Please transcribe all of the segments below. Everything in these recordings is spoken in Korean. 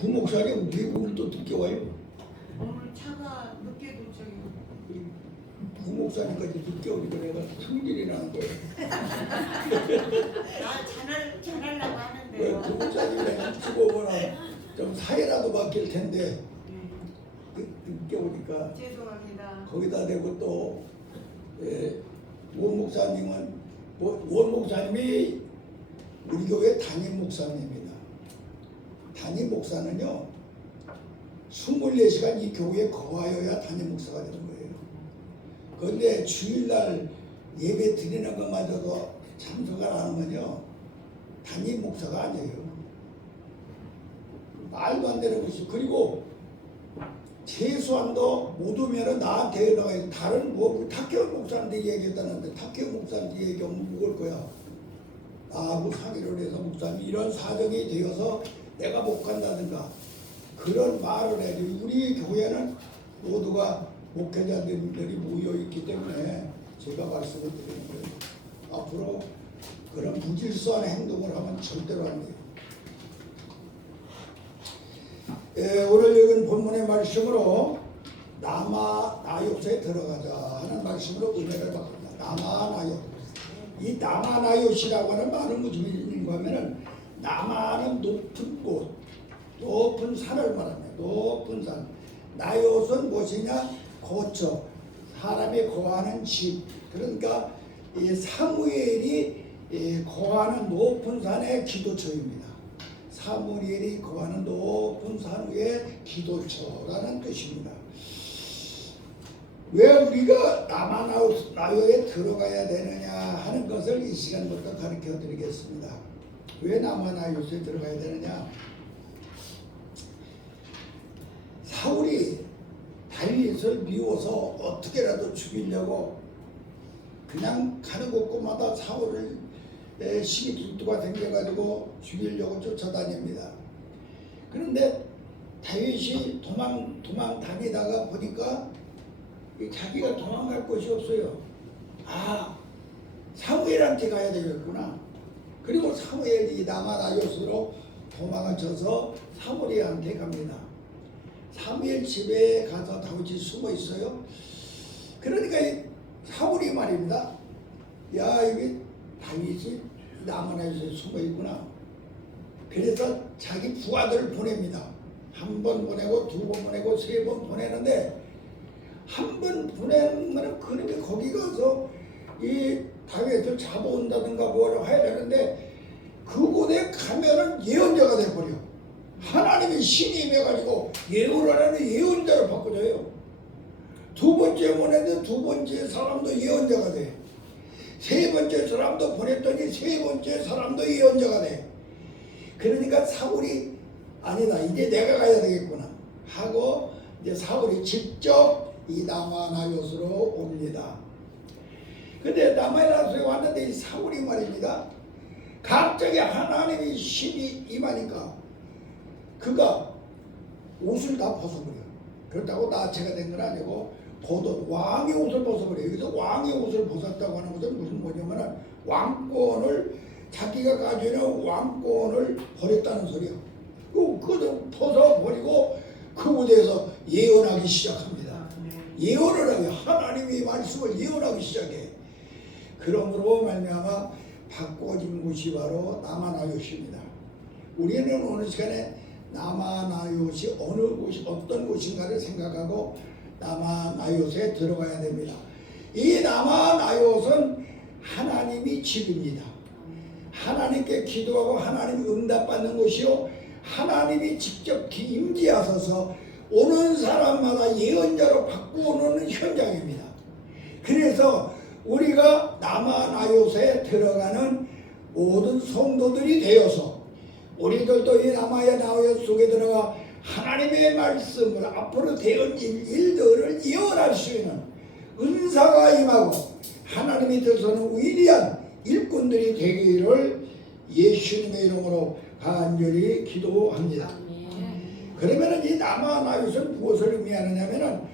구목사님 왜 오늘 또 늦게 와요? 오늘 차가 늦게 도착해요. 구목사님까지 늦게 오니까 내가 성질이 나는 거예요. 나 전하려고 왜 하는데요. 구목사님이랑 일찍 오거나 좀 사이라도 바뀔 텐데 늦게 오니까 죄송합니다. 거기다 대고 또 원 목사님은 원 목사님이 우리 교회 담임 목사님입니다. 담임 목사는요 24시간 이 교회에 거하여야 담임 목사가 되는 거예요. 그런데 주일날 예배 드리는 것마저도 참석을 안 하면요 담임 목사가 아니에요. 말도 안 되는 것이. 그리고 최소한도 못 오면은 나한테 연락가 해서 다른 탁혜원 목사한테 얘기했다는데 탁혜원 목사한테 얘기하면 묵을 거야. 나하고 상의를 해서 목사님 이런 사정이 되어서 내가 못 간다든가 그런 말을 해야지. 우리 교회는 모두가 목회자들이 모여있기 때문에 제가 말씀을 드리는 거예요. 앞으로 그런 무질서한 행동을 하면 절대로 안 돼요. 오늘 읽은 본문의 말씀으로 남아나요스에 들어가자 하는 말씀으로 은혜를 받습니다. 남아나요. 이 남아나요시라고 하는 말은 무슨 의미인가 하면은 남아는 높은 곳, 높은 산을 말합니다. 높은 산. 나요스는 무엇이냐? 거처, 사람이 거하는 집. 그러니까 이 사무엘이 거하는 높은 산의 기도처입니다. 사무엘이 거하는 높은 산 위의 기도처라는 뜻입니다. 왜 우리가 남아나요에 들어가야 되느냐 하는 것을 이 시간부터 가르쳐 드리겠습니다. 왜 남아나요에 들어가야 되느냐? 사울이 다윗을 미워서 어떻게라도 죽이려고 그냥 가는 곳곳마다 사울을 시기 질투가 생겨가지고 죽이려고 쫓아다닙니다. 그런데 다윗이 도망 다니다가 보니까 자기가 도망갈 곳이 없어요. 아, 사무엘한테 가야 되겠구나. 그리고 사무엘이 남아나요스로 도망을 쳐서 사무엘한테 갑니다. 사무엘 집에 가서 다윗이 숨어 있어요. 그러니까 사울이 말입니다. 야, 이게 다윗이 남아나요스에 숨어 있구나. 그래서 자기 부하들을 보냅니다. 한 번 보내고 두 번 보내고 세 번 보내는데 한 번 보내면 그놈이 거기 가서 이 다윗을 잡아온다든가 뭐라고 해야 되는데 그곳에 가면은 예언자가 돼버려. 하나님이 신이 임해가지고 예언을 하는 예언자로 바꿔줘요. 두 번째 보냈는데 두 번째 사람도 예언자가 돼. 세 번째 사람도 보냈더니 세 번째 사람도 예언자가 돼. 그러니까 사울이 아니다 이제 내가 가야 되겠구나 하고 이제 사울이 직접 이 남아나요스로 옵니다. 근데 남아나요스에 왔는데 이 사울이 말입니다. 갑자기 하나님이 신이 임하니까 그가 옷을 다 벗어버려요. 그렇다고 나체가 된 건 아니고 겉옷 왕의 옷을 벗어버려요. 여기서 왕의 옷을 벗었다고 하는 것은 무슨 뭐냐면 왕권을 자기가 가지고 있는 왕권을 버렸다는 소리야. 그것을 벗어버리고 그 무대에서 예언하기 시작합니다. 예언을 하게 하나님의 말씀을 예언하기 시작해. 그러므로 말미암아 바꿔진 곳이 바로 남아나요시입니다. 우리는 어느 시간에 남아나요시 어느 곳이 어떤 곳인가를 생각하고 남아나요스에 들어가야 됩니다. 이 남아나요스는 하나님이 집입니다. 하나님께 기도하고 하나님 응답받는 곳이요 하나님이 직접 임재하셔서 오는 사람마다 예언자로 바꾸는 현장입니다. 그래서 우리가 남아나요스에 들어가는 모든 성도들이 되어서 우리들도 이 남아나요스 속에 들어가 하나님의 말씀을 앞으로 되어질 일들을 예언할 수 있는 은사가 임하고 하나님이 들어서는 위대한 일꾼들이 되기를 예수님의 이름으로 간절히 기도합니다. 그러면 이 남아나요스는 무엇을 의미하느냐면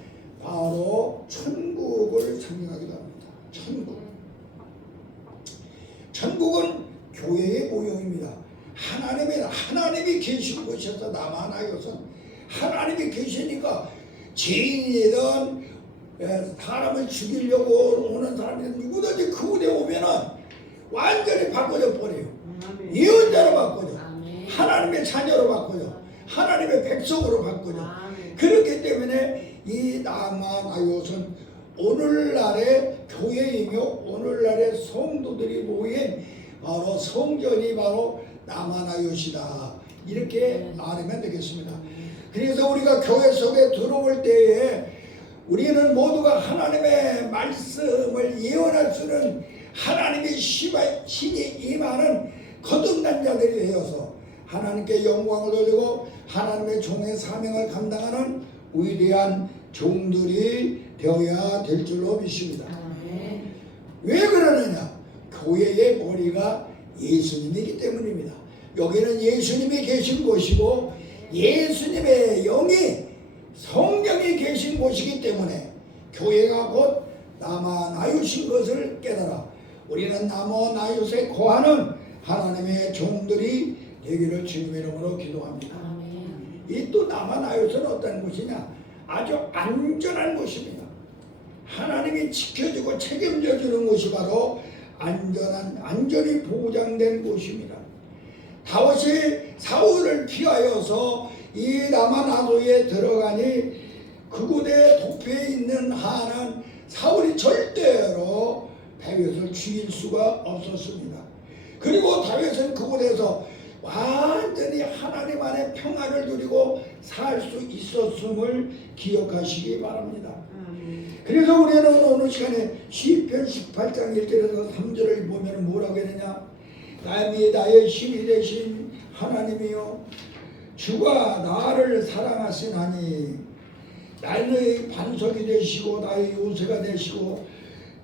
바로 천국을 상징하기도 합니다. 천국은 교회의 모형입니다. 하나님이 계신 곳에서 남아나요선 하나님이 계시니까 죄인이든 사람을 죽이려고 오는 사람이든 누구든지 그곳에 오면은 완전히 바꿔져 버려요. 예언자로 바꿔져. 하나님의 자녀로 바꿔져. 하나님의 백성으로 바꿔져. 그렇기 때문에 이 남아나요선 오늘날의 교회이며 오늘날의 성도들이 모인 바로 성전이 바로 남아나요시다. 이렇게 말하면 되겠습니다. 그래서 우리가 교회 속에 들어올 때에 우리는 모두가 하나님의 말씀을 예언할 수는 하나님의 신이 임하는 거듭난 자들이 되어서 하나님께 영광을 돌리고 하나님의 종의 사명을 감당하는 위대한 종들이 되어야 될 줄로 믿습니다. 왜 그러느냐? 교회의 머리가 예수님이기 때문입니다. 여기는 예수님이 계신 곳이고 예수님의 영이 성령이 계신 곳이기 때문에 교회가 곧 남아나요신 것을 깨달아 우리는 남아나요에 거하는 하나님의 종들이 되기를 주님의 이름으로 기도합니다. 이 또 남아나요는 어떤 곳이냐? 아주 안전한 곳입니다. 하나님이 지켜주고 책임져 주는 곳이 바로 안전이 보장된 곳입니다. 다윗이 사울을 피하여서 이 남아나요에 들어가니 그곳에 도피해 있는 한은 사울이 절대로 다윗을 죽일 수가 없었습니다. 그리고 다윗은 그곳에서 완전히 하나님 안에 평안을 누리고 살 수 있었음을 기억하시기 바랍니다. 그래서 우리는 오늘 시간에 시편 18장 1절에서 3절을 보면 뭐라고 했느냐? 나의 힘이 되신 하나님이여 주가 나를 사랑하시나니 나의 반석이 되시고 나의 요새가 되시고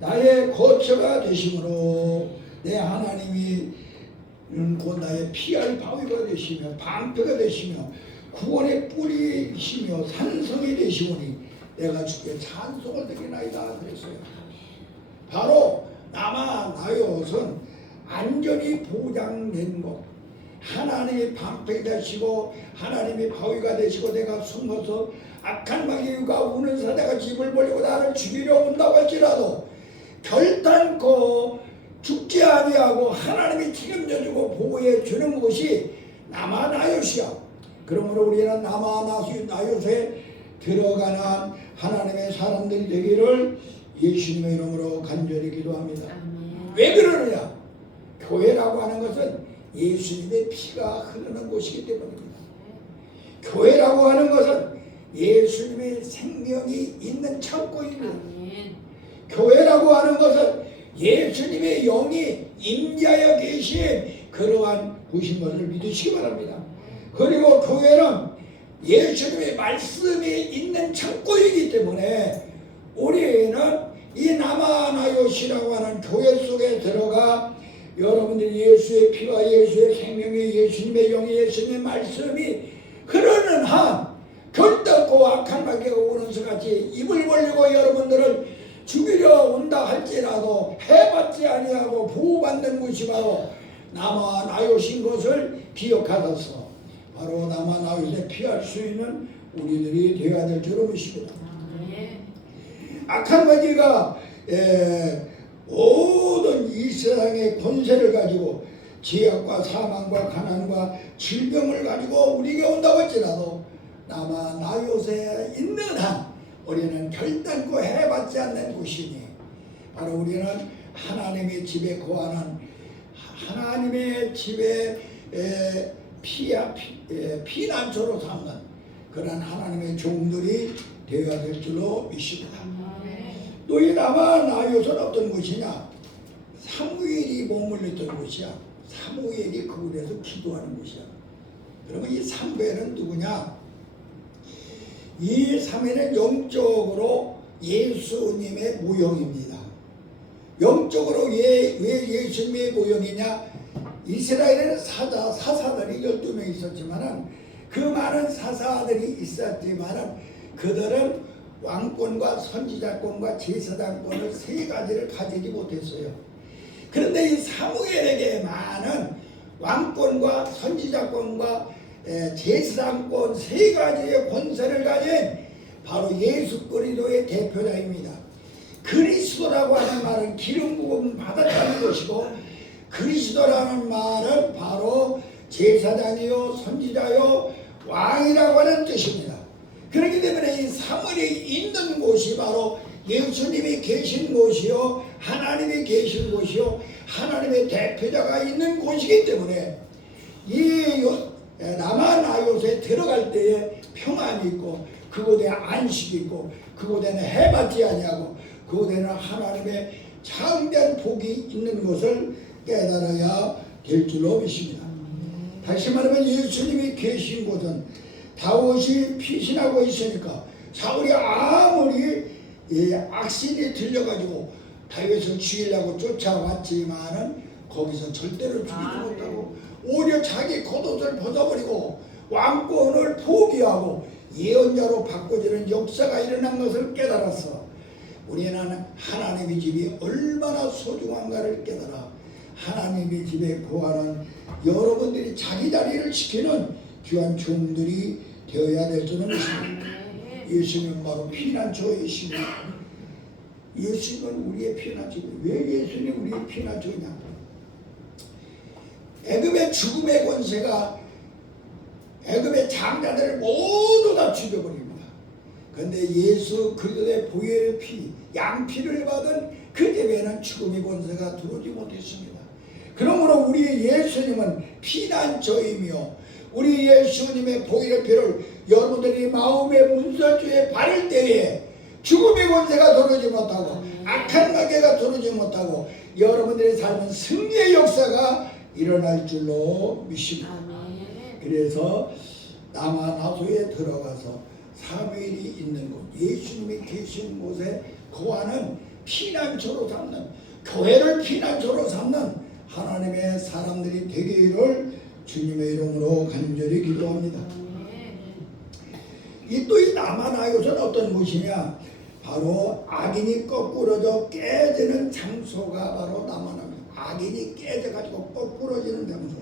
나의 거처가 되심으로 내 하나님이 곧 나의 피할 바위가 되시며 방패가 되시며 구원의 뿌리시며 산성이 되시오니 내가 주께 찬송을 드리나이다 그랬어요. 바로 남아나요는 안전이 보장된 곳, 하나님이 방패가 되시고 하나님이 바위가 되시고 내가 숨어서 악한 마귀가 우는 사자가 집을 벌리고 나를 죽이려 온다고 할지라도 결단코 죽지 아니하고 하나님이 책임져주고 보호해 주는 곳이 남아나요시야. 그러므로 우리는 남아나요에 들어가는 하나님의 사람들이 되기를 예수님의 이름으로 간절히 기도합니다. 왜 그러느냐? 교회라고 하는 것은 예수님의 피가 흐르는 곳이기 때문입니다. 교회라고 하는 것은 예수님의 생명이 있는 창고입니다. 교회라고 하는 것은 예수님의 영이 임재하여 계신 그러한 곳인 것을 믿으시기 바랍니다. 그리고 교회는 예수님의 말씀이 있는 창고이기 때문에 우리는 이 남아나요시라고 하는 교회 속에 들어가 여러분들이 예수의 피와 예수의 생명이 예수님의 영이 예수님의 말씀이 흐르는 한 결단코 악한 마귀가 오는 수같이 입을 벌리고 여러분들을 죽이려 온다 할지라도 해받지 아니하고 보호받는 것이 바로 남아나요신 것을 기억하셔서 바로 남아나요에 피할 수 있는 우리들이 되어야 될 줄로 믿습니다. 악한 마귀가 모든 이 세상의 권세를 가지고 죄악과 사망과 가난과 질병을 가지고 우리에게 온다고 할지라도 남아나요에 있는 한 우리는 결단코 해받지 않는 곳이니 바로 우리는 하나님의 집에 거하는 하나님의 집에 피난처로 삼는 그런 하나님의 종들이 되어야 될 줄로 믿습니다. 또 이 남아나요는 어떤 곳이냐? 사무엘이 머물렀던 곳이야. 사무엘이 그곳에서 기도하는 곳이야. 그러면 이 사무엘은 누구냐? 이 사무엘은 영적으로 예수님의 모형입니다. 영적으로 왜 예수님의 모형이냐? 이스라엘에는 사사들이 12명 있었지만은 그 많은 사사들이 있었지만은 그들은 왕권과 선지자권과 제사장권을 세 가지를 가지지 못했어요. 그런데 이 사무엘에게 많은 왕권과 선지자권과 제사장권 세 가지의 권세를 가진 바로 예수 그리스도의 대표자입니다. 그리스도라고 하는 말은 기름 부음 받았다는 것이고, 그리스도라는 말은 바로 제사장이요 선지자요 왕이라고 하는 뜻입니다. 그렇기 때문에 이 사물이 있는 곳이 바로 예수님이 계신 곳이요 하나님이 계신 곳이요 하나님의 대표자가 있는 곳이기 때문에 이 남아나요새 들어갈 때에 평안이 있고, 그곳에 안식이 있고, 그곳에는 해받지 아니하고, 그곳에는 하나님의 창대한 복이 있는 것을 깨달아야 될 줄로 믿습니다. 다시 말하면 예수님이 계신 곳은 다윗이 피신하고 있으니까 사울이 아무리 악신이 들려가지고 다윗을 죽이려고 쫓아왔지만은 거기서 절대로 죽이지 못하고 오히려 자기 겉옷을 벗어버리고 왕권을 포기하고 예언자로 바꿔지는 역사가 일어난 것을 깨달았어. 우리는 하나님의 집이 얼마나 소중한가를 깨달아 하나님의 집에 거하는 여러분들이 자기 자리를 지키는 귀한 종들이 되어야 될 줄은 믿습니다. 예수님은 바로 피난처이시고, 예수님은 우리의 피난처이고, 왜 예수님이 우리의 피난처이냐? 애굽의 죽음의 권세가 애굽의 장자들을 모두 다 죽여버립니다. 그런데 예수 그리스도의 보혈의 피, 양피를 받은 그 집에는 죽음의 권세가 들어오지 못했습니다. 그러므로 우리 예수님은 피난처이며, 우리 예수님의 보혈의 피를 여러분들이 마음의 문설주에 바를 때에 죽음의 권세가 들어오지 못하고 악한 마귀가 들어오지 못하고 여러분들의 삶은 승리의 역사가 일어날 줄로 믿습니다. 그래서 남아나소에 들어가서 사무엘이 있는 곳, 예수님이 계신 곳에 거하는 피난처로 삼는, 교회를 피난처로 삼는 하나님의 사람들이 되기를 주님의 이름으로 간절히 기도합니다. 이 또 이 남아나요서는 어떤 곳이냐? 바로 악인이 거꾸러져 깨지는 장소가 바로 남아나요. 악인이 깨져가지고 거꾸러지는 장소.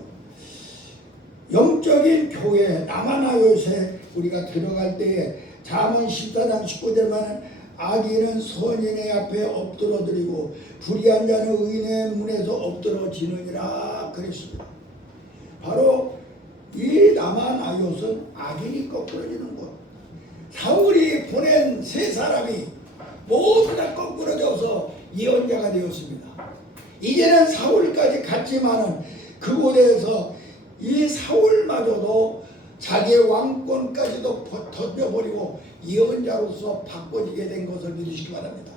영적인 교회 남아나요새 우리가 들어갈 때에 잠언 14장 19절만은 악인은 선인의 앞에 엎드러드리고 불의한 자는 의인의 문에서 엎드러지느니라 그랬습니다. 바로 이 남아나요는 악인이 거꾸러지는 곳. 사울이 보낸 세 사람이 모두 다 거꾸러져서 예언자가 되었습니다. 이제는 사울까지 갔지만은 그곳에서 이 사울마저도 자기의 왕권까지도 던져버리고 예언자로서 바꿔지게 된 것을 믿으시기 바랍니다.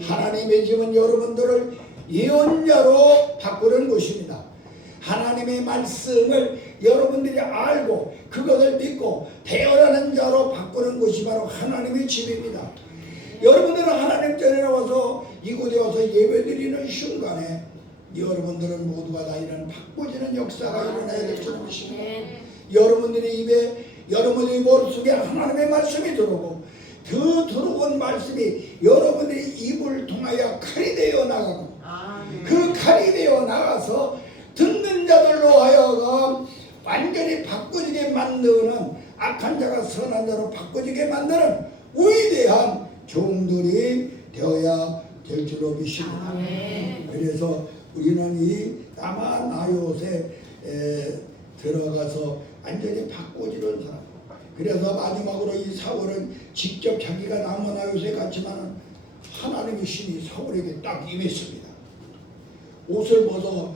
하나님의 집은 여러분들을 예언자로 바꾸는 곳입니다. 하나님의 말씀을 여러분들이 알고 그것을 믿고 대언하는 자로 바꾸는 곳이 바로 하나님의 집입니다. 여러분들은 하나님 전에 나와서 이곳에 와서 예배드리는 순간에 여러분들은 모두가 다 이런 바꿔지는 역사가 일어나야 될 줄 믿습니다. 여러분들의 입에, 여러분들의 머릿속에 하나님의 말씀이 들어오고 그 들어온 말씀이 여러분들의 입을 통하여 칼이 되어 나가고 그 칼이 되어 나가서 듣는 자들로 하여금 완전히 바꿔지게 만드는, 악한 자가 선한 자로 바꿔지게 만드는 위대한 종들이 되어야 될 줄로 믿습니다. 그래서 우리는 이 남아나요새 들어가서 완전히 바꿔지는 사람. 그래서 마지막으로 이 사울은 직접 자기가 남아나요새 갔지만 하나님의 신이 사울에게 딱 임했습니다. 옷을 벗어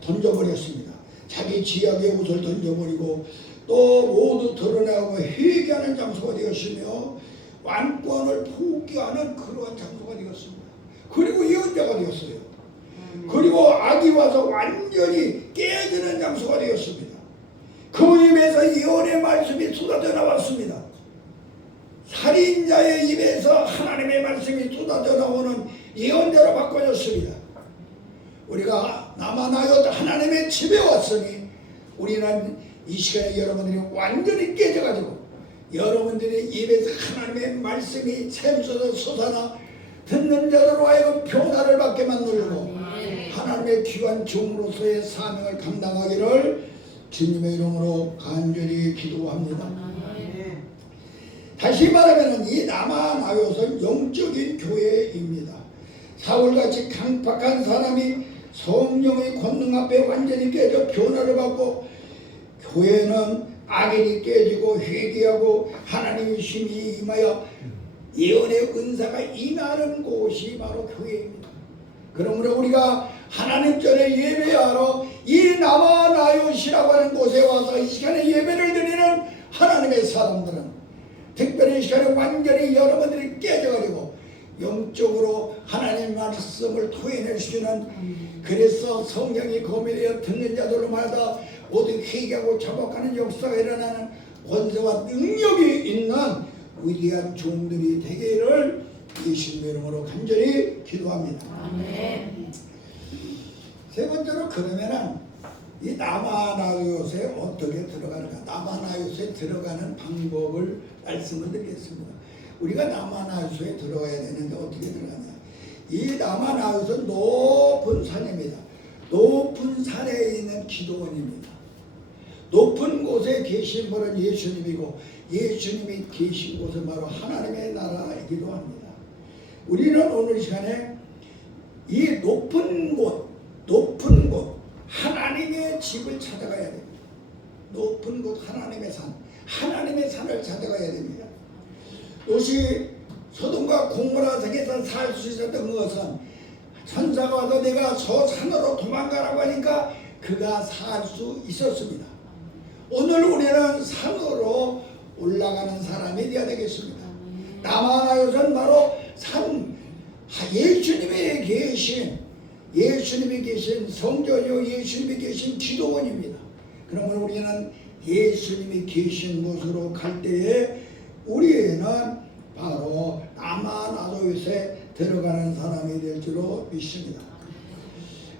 던져버렸습니다. 자기 지역의 옷을 던져버리고 또 모두 드러나고 회개하는 장소가 되었으며 왕권을 포기하는 그러한 장소가 되었습니다. 그리고 예언자가 되었어요. 그리고 악이 와서 완전히 깨지는 장소가 되었습니다. 그 입에서 예언의 말씀이 쏟아져 나왔습니다. 살인자의 입에서 하나님의 말씀이 쏟아져 나오는 예언자로 바꿔졌습니다. 우리가 남아나요 하나님의 집에 왔으니 우리는 이 시간에 여러분들이 완전히 깨져가지고 여러분들의 입에서 하나님의 말씀이 샘솟아 솟아나 듣는 자들로 하여금 변화를 받게 만들고 하나님 하나님의 귀한 종으로서의 사명을 감당하기를 주님의 이름으로 간절히 기도합니다. 다시 말하면 이 남아나요선 영적인 교회입니다. 사울같이 강팍한 사람이 성령의 권능 앞에 완전히 깨져 변화를 받고 교회는 악인이 깨지고 회개하고 하나님의 힘이 임하여 예언의 은사가 임하는 곳이 바로 교회입니다. 그러므로 우리가 하나님 전에 예배하러 이 남아나요시라고 하는 곳에 와서 이 시간에 예배를 드리는 하나님의 사람들은 특별히 이 시간에 완전히 여러분들이 깨져가지고 영적으로 하나님 말씀을 토해낼 수 있는, 그래서 성경이 거미되어 듣는 자들마다 모두 회개하고 자복하는 역사가 일어나는 권세와 능력이 있는 위대한 종들이 되기를 예수님의 이름으로 간절히 기도합니다. 아멘. 세 번째로, 그러면은 이 남아나요새 어떻게 들어가는가? 남아나요새 들어가는 방법을 말씀을 드리겠습니다. 우리가 남아나요새에 들어가야 되는데 어떻게 들어가냐? 이 남아나요새는 높은 산입니다. 높은 산에 있는 기도원입니다. 높은 곳에 계신 분은 예수님이고 예수님이 계신 곳은 바로 하나님의 나라이기도 합니다. 우리는 오늘 시간에 이 높은 곳 하나님의 집을 찾아가야 됩니다. 높은 곳 하나님의 산, 하나님의 산을 찾아가야 됩니다. 이것이 소돔과 고모라 성에서 살 수 있었던 것은 천사가 와서 내가 저 산으로 도망가라고 하니까 그가 살 수 있었습니다. 오늘 우리는 산으로 올라가는 사람이 되어야 되겠습니다. 남아나요선 바로 산, 예수님이 계신 성전이요 예수님이 계신 기도원입니다. 그러면 우리는 예수님이 계신 곳으로 갈 때에 우리는 바로 남아나요새 들어가는 사람이 될 줄로 믿습니다.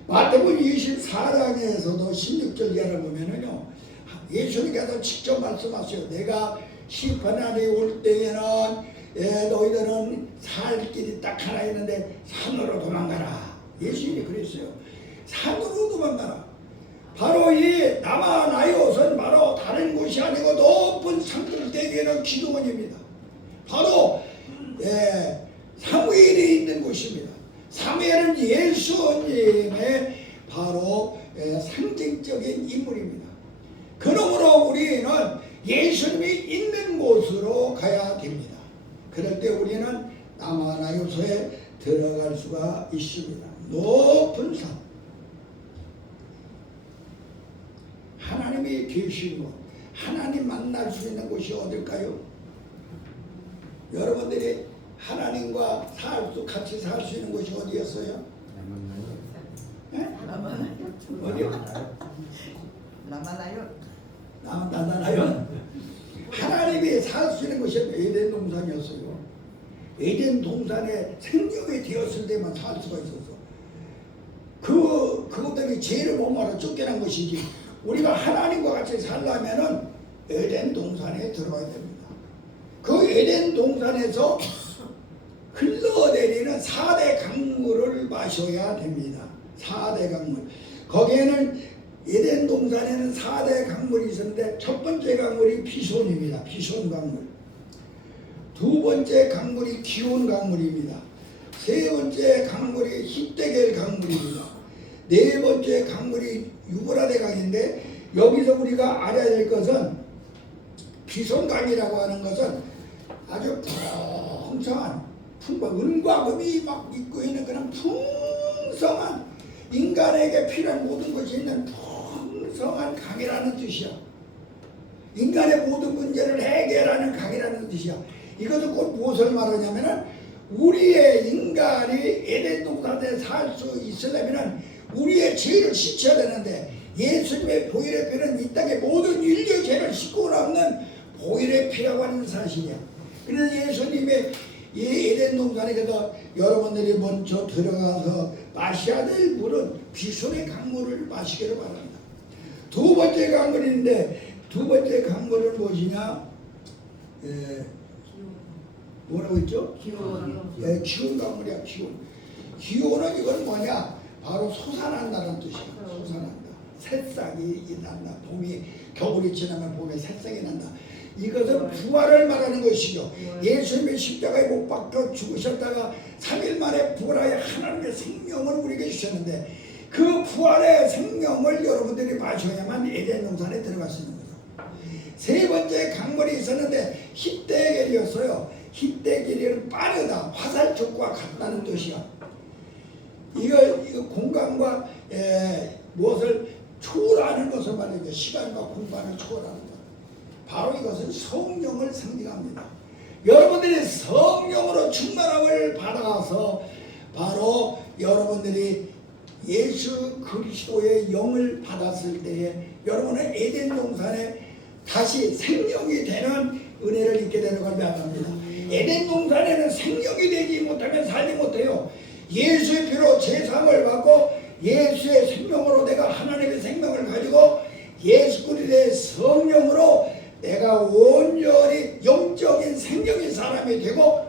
마태복음 24장에서도 16절 이하를 보면은요, 예수님께서 직접 말씀하세요. 내가 심판날이 올 때에는 너희들은 살 길이 딱 하나 있는데 산으로 도망가라. 예수님이 그랬어요. 산으로 도망가라. 바로 이 남아나요선 바로 다른 곳이 아니고 높은 산들대기에는 기도원입니다. 바로 사무엘이 있는 곳입니다. 사무엘은 예수님의 바로 상징적인 인물입니다. 그러므로 우리는 예수님이 있는 곳으로 가야 됩니다. 그럴 때 우리는 남아나요서에 들어갈 수가 있습니다. 높은 산, 하나님이 계신 곳, 하나님 만날 수 있는 곳이 어딜까요? 여러분들이 하나님과 같이 살 수 있는 곳이 어디였어요? 어디요? 남아나요. 하나님이 살 수 있는 곳이 에덴 동산이었어요. 에덴 동산에 생명이 되었을 때만 살 수가 있었어. 그것들이 죄를 범하러 쫓겨난 것이지. 우리가 하나님과 같이 살려면은 에덴 동산에 들어가야 됩니다. 그 에덴 동산에서 흘러내리는 4대 강물을 마셔야 됩니다. 4대 강물. 거기에는 에덴 동산에는 4대 강물이 있었는데 첫 번째 강물이 피손입니다. 피손 강물. 두 번째 강물이 기온 강물입니다. 세 번째 강물이 히데겔 강물입니다. 네 번째 강물이 유브라데 강인데, 여기서 우리가 알아야 될 것은 피손 강이라고 하는 것은 아주 풍성한 은과 금이 막 있고 있는 그런 풍성한, 인간에게 필요한 모든 것이 있는 풍성한 강이라는 뜻이야. 인간의 모든 문제를 해결하는 강이라는 뜻이야. 이것은 곧 무엇을 말하냐면은 우리의 인간이 에덴 동산에 살 수 있으려면은 우리의 죄를 씻어야 되는데, 예수님의 보혈의 피는 이 땅의 모든 인류의 죄를 씻고 남는 보혈의 피라고 하는 사실이야. 그래서 예수님의 이 에덴 동산에서 여러분들이 먼저 들어가서 마셔야 될 물은 비손의 강물을 마시기를 바랍니다. 두 번째 강물인데, 두 번째 강물은 무엇이냐? 뭐라고 했죠? 기온 강물이야. 기온. 기온은 이건 뭐냐? 바로 솟아난다는 뜻이에요. 솟아난다. 새싹이 난다. 봄이 겨울이 지나면 봄에 새싹이 난다. 이것은 부활을 말하는 것이죠. 예수님이 십자가에 못 박혀 죽으셨다가 3일 만에 부활하여 하나님의 생명을 우리에게 주셨는데 그 부활의 생명을 여러분들이 마셔야만 에덴 동산에 들어갈 수 있는 거죠. 세 번째 강물이 있었는데 히데겔이었어요. 히데겔은 빠르다, 화살촉과 같다는 뜻이야. 이거 공간과 무엇을 초월하는 것을 말하죠. 시간과 공간을 초월하는 것. 바로 이것은 성령을 상징합니다. 여러분들이 성령으로 충만함을 받아서 바로 여러분들이 예수 그리스도의 영을 받았을 때에 여러분은 에덴 동산에 다시 생명이 되는 은혜를 입게 되는 걸 말합니다. 에덴 동산에는 생명이 되지 못하면 살지 못해요. 예수의 피로 제사함을 받고 예수의 생명으로 내가 하나님의 생명을 가지고 예수 그리스도의 성령으로 내가 온전히 영적인 생명의 사람이 되고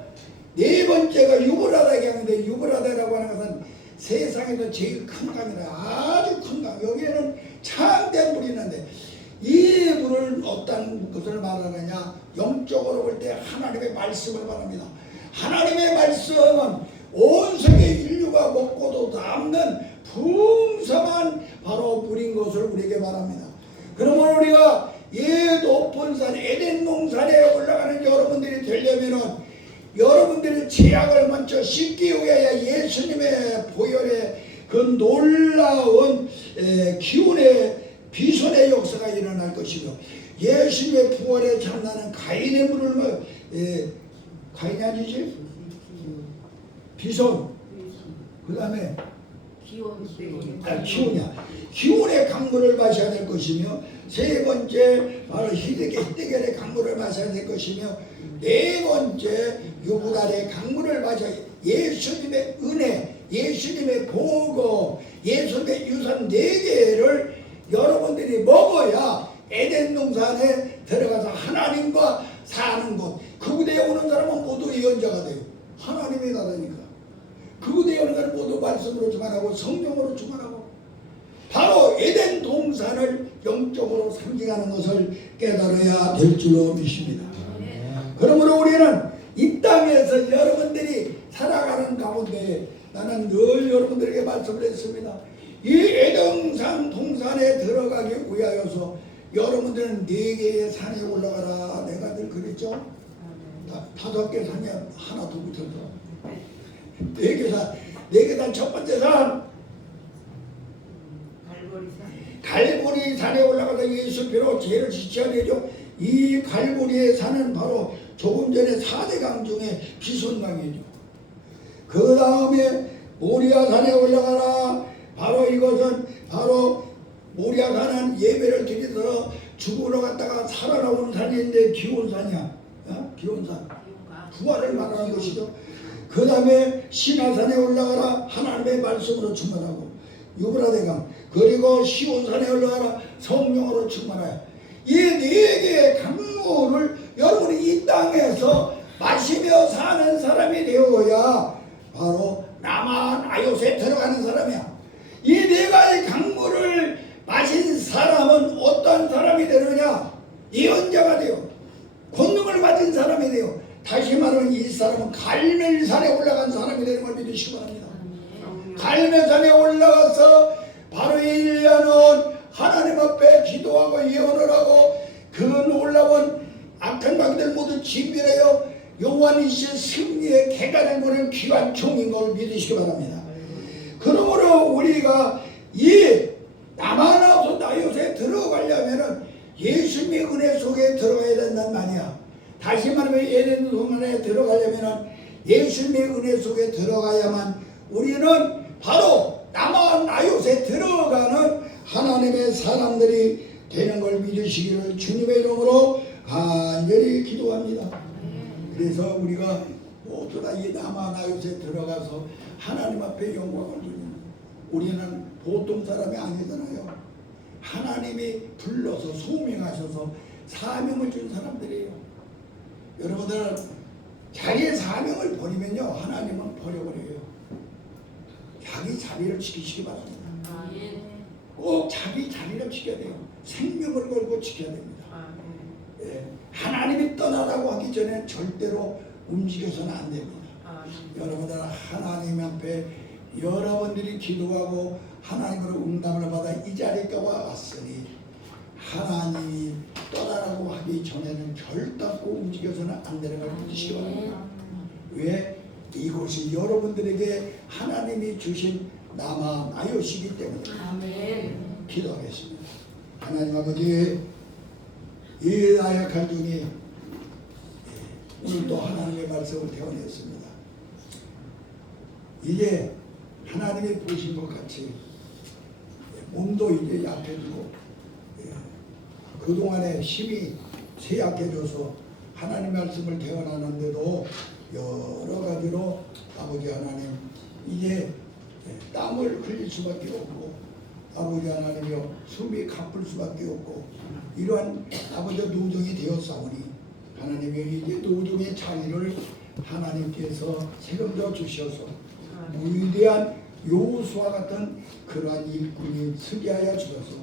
네 번째가 유브라다라고 하는데 유브라다라고 하는 것은 세상에서 제일 큰 강이라 아주 큰 강. 여기에는 참된 물이 있는데 이 물을 어떤 것을 말하느냐 영적으로 볼 때 하나님의 말씀을 말합니다. 하나님의 말씀은 온 세계 인류가 먹고도 남는 풍성한 바로 물인 것을 우리에게 말합니다. 그러면 우리가 이 높은 산 에덴 동산에 올라가는 여러분들이 되려면은 여러분들이 죄악을 먼저 씻기 위하여 예수님의 보혈의 그 놀라운 기운의 비손의 역사가 일어날 것이고 예수님의 부활에 참나는 가인의 물을 가인이 아니지? 비손 그 다음에 기운이야. 기운의 강물을 마셔야 될 것이며 세 번째 바로 히데겔의 강물을 마셔야 될 것이며 네 번째 유브랄의 강물을 마셔야 예수님의 은혜, 예수님의 보고, 예수님의 유산 4개를 여러분들이 먹어야 에덴 동산에 들어가서 하나님과 사는 곳. 그곳에 오는 사람은 모두 예언자가 돼요. 하나님의 나라니까. 그곳에 오는 사람은 모두 말씀으로 충만하고 성령으로 충만하고 바로 에덴 동산을 영적으로 상징하는 것을 깨달아야 될 줄로 믿습니다. 그러므로 우리는 이 땅에서 여러분들이 살아가는 가운데 나는 늘 여러분들에게 말씀을 했습니다. 이 에덴 동산에 들어가기 위하여서 여러분들은 4개의 산에 올라가라. 내가 늘 그랬죠. 5개 산이 하나 더 붙어서 4개 산. 4개 산 첫 번째 산 갈보리 산에 올라가서 예수 피로 죄를 지쳐야 되죠. 이 갈보리의 산은 바로 조금 전에 4대강 중에 비손강이죠. 그 다음에 모리아산에 올라가라. 바로 이것은 바로 모리아산은 예배를 드리러 죽으러 갔다가 살아나오는 산인데 기온산이야. 기온산. 부활을 말하는 것이죠. 그 다음에 시나산에 올라가라. 하나님의 말씀으로 충만하고 유브라데강. 그리고 시온산에 올라가라. 성령으로 충만하여. 이 4개의 강물을 여러분이 이 땅에서 마시며 사는 사람이 되어야 바로 남한 아요새 들어가는 사람이야. 이 4가지 강물을 마신 사람은 어떤 사람이 되느냐? 예언자가 돼요. 권능을 받은 사람이 돼요. 다시 말하면 이 사람은 갈멜산에 올라간 사람이 되는 걸 믿으시기 바랍니다. 갈멜산에 올라가서 바로 1년은 하나님 앞에 기도하고 예언을 하고 그 놀라운 악한 마귀들 모두 진멸하여 요한이신 승리의 개간을 보는 귀한 종인 걸 믿으시기 바랍니다. 그러므로 우리가 이 남아나서 나요새 들어가려면 예수님의 은혜 속에 들어가야 된단 말이야. 다시 말하면 에덴 동산에 들어가려면 예수님의 은혜 속에 들어가야만 우리는 바로 나요새 들어가는 하나님의 사람들이 되는 걸 믿으시기를 주님의 이름으로 간절히 기도합니다. 그래서 우리가 모두 다 이 나요새 들어가서 하나님 앞에 영광을 드리는 우리는 보통 사람이 아니잖아요. 하나님이 불러서 소명하셔서 사명을 준 사람들이에요. 여러분들은 자기의 사명을 버리면요 하나님은 버려버려요. 자기 자리를 지키시기 바랍니다. 아멘. 꼭 자기 자리를 지켜야 돼요. 생명을 걸고 지켜야 됩니다. 아멘. 예, 하나님이 떠나라고 하기 전에 절대로 움직여서는 안 됩니다. 아멘. 여러분들 하나님 앞에 여러분들이 기도하고 하나님으로 응답을 받아 이 자리에 왔으니 하나님이 떠나라고 하기 전에는 결단코 움직여서는 안 되는 걸 믿으시기 바랍니다. 왜? 이곳이 여러분들에게 하나님이 주신 남아 나요시기 때문에 아멘. 기도하겠습니다. 하나님 아버지, 이 나약한 중에 오늘도 하나님의 말씀을 태워냈습니다. 이제 하나님이 보신 것 같이 몸도 이제 약해지고 그동안에 힘이 쇠약해져서 하나님 말씀을 태어나는데도 여러 가지로 아버지 하나님 이제 땀을 흘릴 수밖에 없고 아버지 하나님이여 숨이 가쁠 수밖에 없고 이러한 아버지 노정이 되었사오니 하나님의 이제 노정의 자리를 하나님께서 책임져 주셔서 위대한 여호수아 같은 그러한 일꾼이 서게 하여 주셔서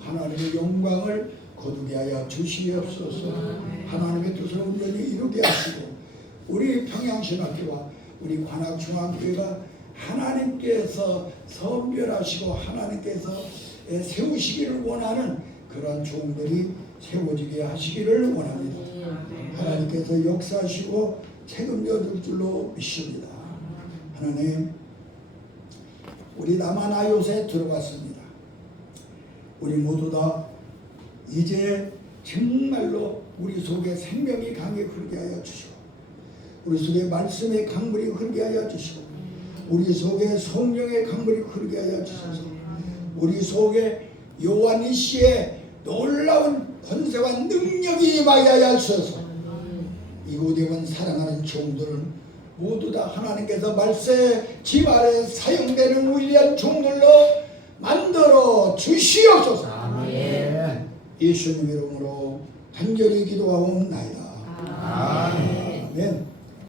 하나님의 영광을 거두게 하여 주시옵소서. 하나님의 뜻을 온전히 이루게 하시고 우리 평양신학교와 우리 관악중앙교회가 하나님께서 선별하시고 하나님께서 세우시기를 원하는 그런 종들이 세워지게 하시기를 원합니다. 하나님께서 역사하시고 책임져 줄 줄로 믿습니다. 하나님, 우리 남아나요새 들어갔습니다. 우리 모두 다 이제 정말로 우리 속에 생명이 강에 흐르게 하여 주시고 우리 속에 말씀의 강물이 흐르게 하여 주시고 우리 속에 성령의 강물이 흐르게 하여 주셔서 우리 속에 요한이시의 놀라운 권세와 능력이 임하게 하여 주셔서 이곳에 온 사랑하는 종들은 모두 다 하나님께서 말세 집 아래 사용되는 위대한 종들로 만들어 주시옵소서. 아멘. 예수님 이름으로 간절히 기도하옵나이다. 아멘. 아멘.